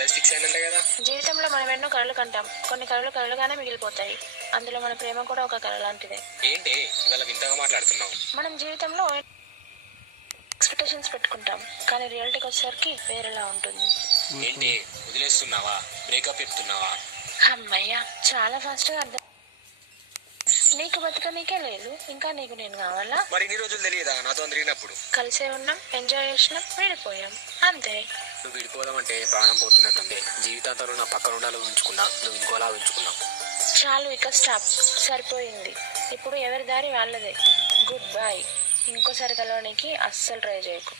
Marriage fix అయినంటే కదా. జీవితంలో మనం ఎన్నో కలలు కంటాం, కొన్ని కలలు కలలుగానే మిగిలిపోతాయి. అందులో మన ప్రేమ కూడా ఒక కల లాంటిదే. ఏంటి ఇవాళ వింతగా మాట్లాడుతున్నావు? మనం జీవితంలో ఎక్స్పెక్టేషన్స్ పెట్టుకుంటాం, కానీ రియాలిటీకి వచ్చేసరికి వేరేలా ఉంటుంది. ఏంటి వదిలేస్తున్నావా, బ్రేకప్ చెప్తున్నావా? అమ్మయ్యా, చాలా ఫాస్ట్ గా అర్థం. నీకు బతకనీకే లేదు, ఇంకా నీకు నేను కావాలా? మరి ఇన్ని రోజులు తెలియదా నాతో తిరిగినప్పుడు? కలిసే ఉన్నాం, ఎంజాయ్ చేసినాం, విడిపోయాం, అంతే. నువ్వు విడిపోదామంటే ప్రాణం పోతున్నట్టుంది. జీవితాంతంలో నా పక్కన ఉండాలి ఉంచుకున్నా, నువ్వు ఇంకోలా ఉంచుకున్నావు. చాలు, ఇక స్టాప్. సరిపోయింది. ఇప్పుడు ఎవరి దారి వాళ్ళదే. Good bye. ఇంకోసారి కలవడానికి అస్సలు ట్రై చేయకు.